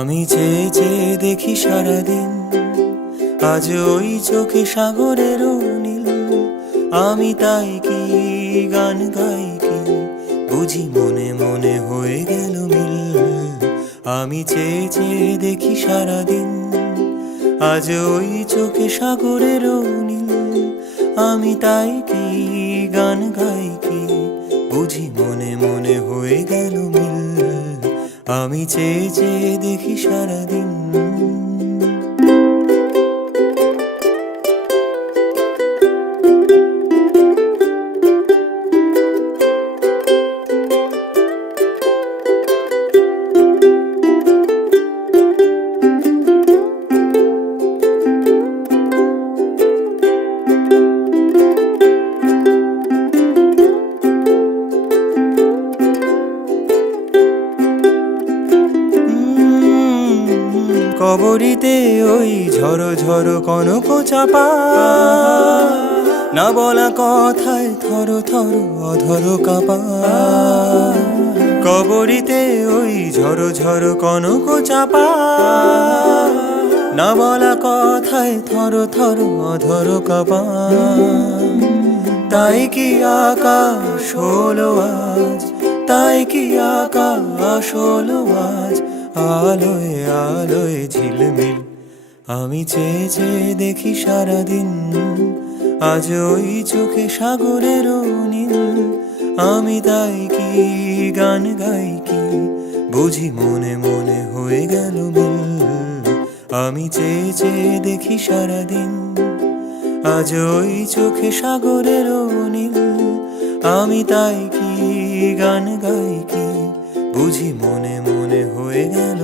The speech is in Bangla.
আমি চেয়ে চেয়ে দেখি সারাদিন, আজ ওই চোখে সাগরের নীল। আমি তাই কি গান গাই কি, বুঝি মনে মনে হয়ে গেল মিল। আমি চেয়ে চেয়ে দেখি সারাদিন, আজ ওই চোখে সাগরের নীল। আমি তাই কি গান গাই কি, বুঝি মনে মনে হয়ে গেল মিল। আমি চেয়ে চেয়ে দেখি সারাদিন। কবরীতে ওই ঝড়ো ঝড়ো কনক চাপা, না বলা কথায় থর থর অধর কাপা। কবরীতে ওই ঝড়ো ঝড়ো কনক চাপা, না বলা কথায় থর থর অধর কাপা। তাই কি আকাশ হলো আজ, তাই কি আকাশ হলো আজ, আলোয় আলোয় ঝিলমিল। আমি চেয়ে চেয়ে দেখি সারাদিন, আজ ওই চোখে সাগরের নীল। আমি তাই কি গান গাই কি, বুঝি মনে মনে হয়ে গেল মিল। আমি চেয়ে চেয়ে দেখি সারাদিন, আজ ওই চোখে সাগরের নীল। আমি তাই কি গান গাই কি, বুঝি মনে মনে হয়ে গেল